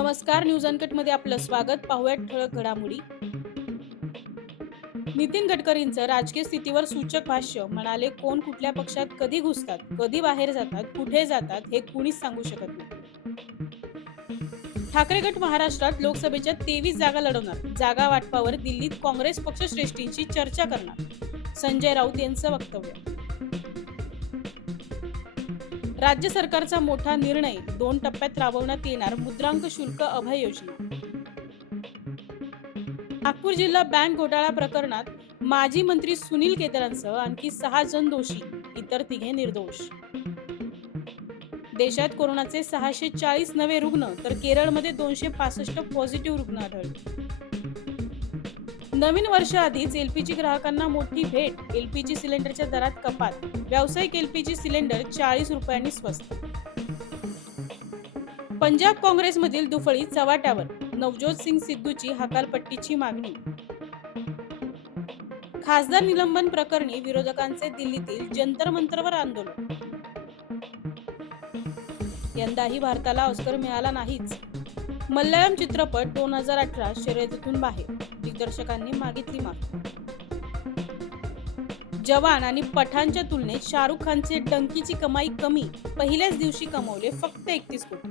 नमस्कार. न्यूज अनकटमध्ये आपलं स्वागत. पाहूयात ठळक घडामोडी. नितीन गडकरींचं राजकीय स्थितीवर सूचक भाष्य. म्हणाले, कोण कुठल्या पक्षात कधी घुसतात, कधी बाहेर जातात, कुठे जातात हे कुणीच सांगू शकत नाही. ठाकरे गट महाराष्ट्रात लोकसभेच्या 23 जागा लढवणार. जागा वाटपावर दिल्लीत काँग्रेस पक्षश्रेष्ठींची चर्चा करणार. संजय राऊत यांचं वक्तव्य. राज्य सरकारचा मोठा निर्णय. 2 टप्प्यात राबवण्यात येणार मुद्रांक शुल्क अभय योजना. नागपूर जिल्हा बँक घोटाळा प्रकरणात माजी मंत्री सुनील केदारांसह आणखी 6 जण दोषी, इतर 3 निर्दोष. देशात कोरोनाचे 640 नवे रुग्ण, तर केरळमध्ये 265 पॉझिटिव्ह रुग्ण आढळले. नवीन वर्षाआधीच एलपीजी ग्राहकांना मोठी भेट. एलपीजी सिलेंडरच्या दरात कपात. व्यावसायिक एलपीजी सिलेंडर 40 रुपयांनी स्वस्त. पंजाब काँग्रेसमधील दुफळी चव्हाट्यावर. नवज्योत सिंग सिद्धूची हकालपट्टीची मागणी. खासदार निलंबन प्रकरणी विरोधकांचे दिल्लीतील जंतर मंतरवर आंदोलन. यंदाही भारताला ऑस्कर मिळाला नाहीच. मल्याळम चित्रपट 2018 शर्यतीतून बाहेर. दिग्दर्शकांनी मागितली माफी. जवान आणि पठाणच्या तुलनेत शाहरुख खानचे डंकीची कमाई कमी. पहिल्याच दिवशी कमवले फक्त 31 कोटी.